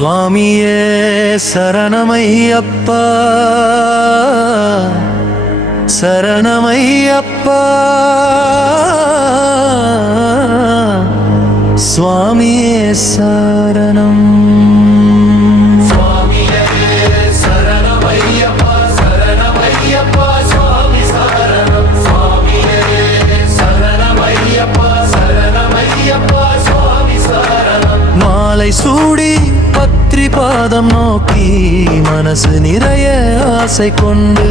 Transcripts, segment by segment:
சுவாமியே சரணமையப்பா சரணமையப்பா சுவாமியே சரணம் மாலை சூடி பத்ரி பாதம் நோக்கி மனசு நிறைய ஆசை கொண்டு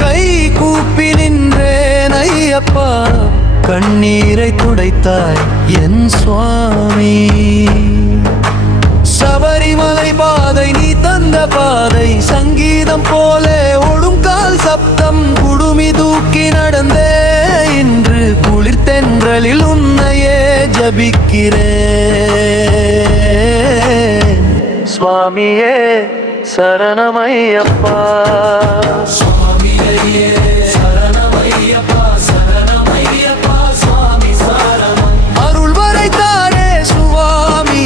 கை கூப்பி நின்றேன் ஐயப்பா கண்ணீரை துடைத்தாய் என் சுவாமி சபரிமலை பாதை நீ தந்த பாதை சங்கீதம் போல ஒழுங்கால் சப்தம் குடுமி தூக்கி நடந்தே இன்று குளிர்தென்றலில் உன்னையே ஜபிக்கிறேன் சுவாமியே சரணமையப்பா சுவாமியே சரணமையப்பா சரணமையப்பா சுவாமி சரணம் அருள் வரைத்தாரே சுவாமி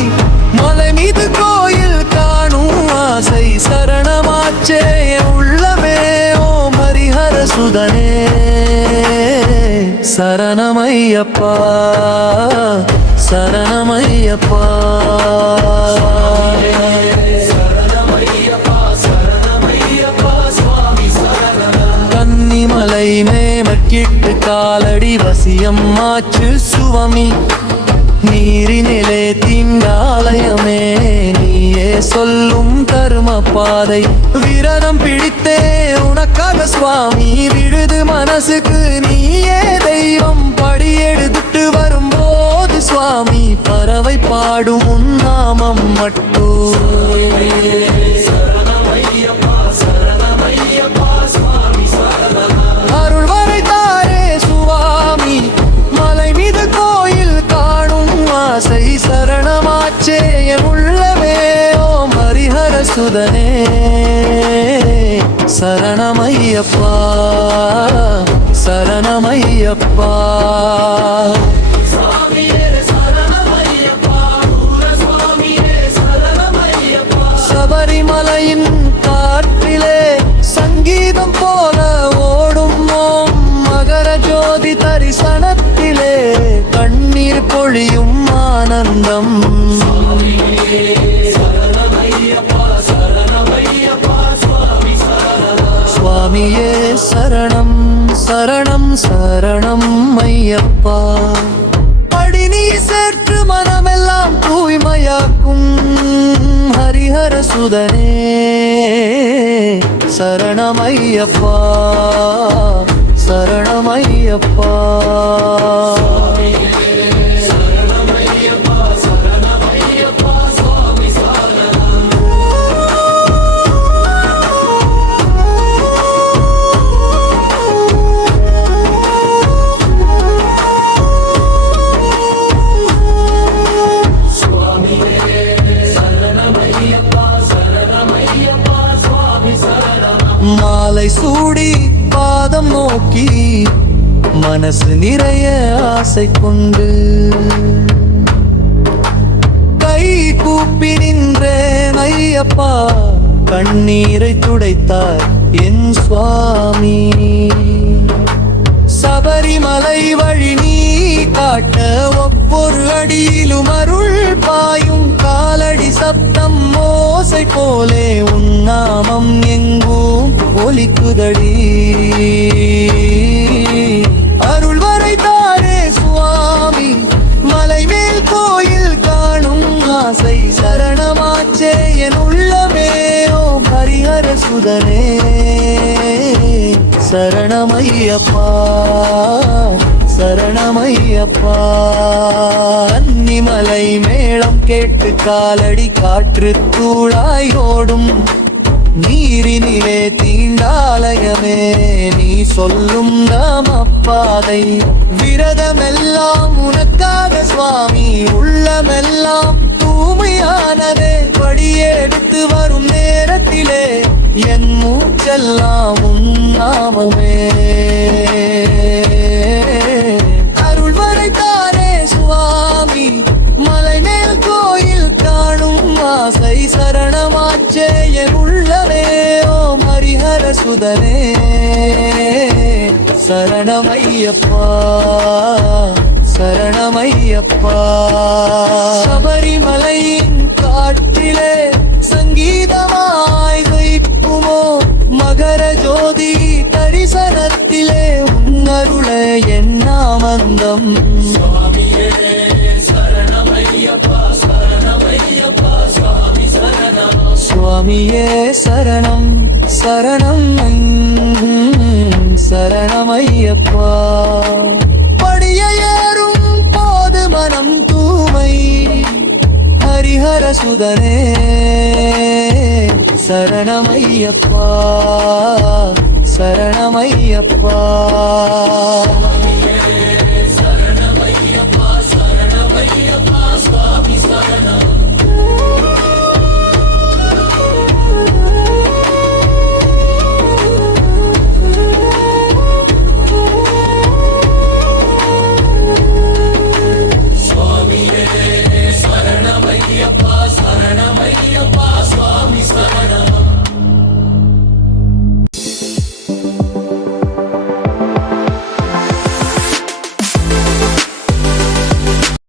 மலை மீது கோயில் காணும் ஆசை சரணமாச்சே உள்ளமே ஓம் ஹரிஹர சுதனே சரணமையப்பா சரணமையப்பா கன்னிமலை மேமக்கிட்டு காலடி வசியம் மாற்று சுவாமி நீரினிலே தீண்டாலயமே நீயே சொல்லும் தர்ம பாதை விரதம் பிடித்தே உனக்காக சுவாமி விழுது மனசுக்கு நீயே தெய்வம் படியெடுத்து வரும்போது சுவாமி பறவை பாடும் உன் நாமம் மட்டும் அருள் வரைத்தாரே சுவாமி மலை மீது கோயில் காணும் ஆசை சரணமாச்சே என் உள்ளமே ஓம் ஹரிஹர சுதனே சரணமையப்பா சரணமையப்பா சபரிமலையின் காற்றிலே சங்கீதம் போல ஓடும் ஓம் மகர ஜோதி தரிசனத்திலே கண்ணீர் பொழியும் ஆனந்தம் சுவாமியே சரணம் சரணம் சரணம் ஐயப்பா அடி நீ சேர்த்து மனமெல்லாம் தூய்மையாக்கும் ஹரிஹர சுதனே சரணமையப்பா சரணமையப்பா மாலை சூடி பாதம் நோக்கி மனசு நிறைய ஆசை கொண்டு கை கூப்பி நின்றேன் ஐயப்பா கண்ணீரை துடைத்தாய் என் சுவாமி சபரிமலை வழி நீ காட்ட ஒவ்வொரு அடியிலும் அருள் பாயும் காலடி சப்தம் ஓசை போலே உன் நாமம் எங்கும் ஒலிக்குதடி அருள் வரைத்தாரே சுவாமி மலை மேல் கோயில் காணும் ஆசை சரணமாச்சே என் உள்ளமே ஓம் ஹரிஹர சுதனே சரணமையப்பா சரணமையப்பா அன்னிமலை மேளம் கேட்டு காலடி காற்று தூளாய் ஓடும் நீரினிலே தீண்டாலயமே நீ சொல்லும் நாமப்பாதை விரதமெல்லாம் உனக்காக சுவாமி உள்ளமெல்லாம் தூய்மையானதே படியெடுத்து வரும் நேரத்திலே என் மூச்செல்லாம் உன் நாமமே அருள் வரைத்தாரே சுவாமி மலை மேல் சுதனே சரணமையப்பா சரணமையப்பா. சபரிமலையின் காற்றிலே சங்கீதமாய் வைப்புமோ மகர ஜோதி தரிசனத்திலே உன்னருள என்னாமந்தம். சுவாமியே சரணம் சரணம் சரணமையப்பா. படிய ஏறும் போது மனம் தூமை ஹரிஹர சுதனே சரணமையப்பா சரணமையப்பா.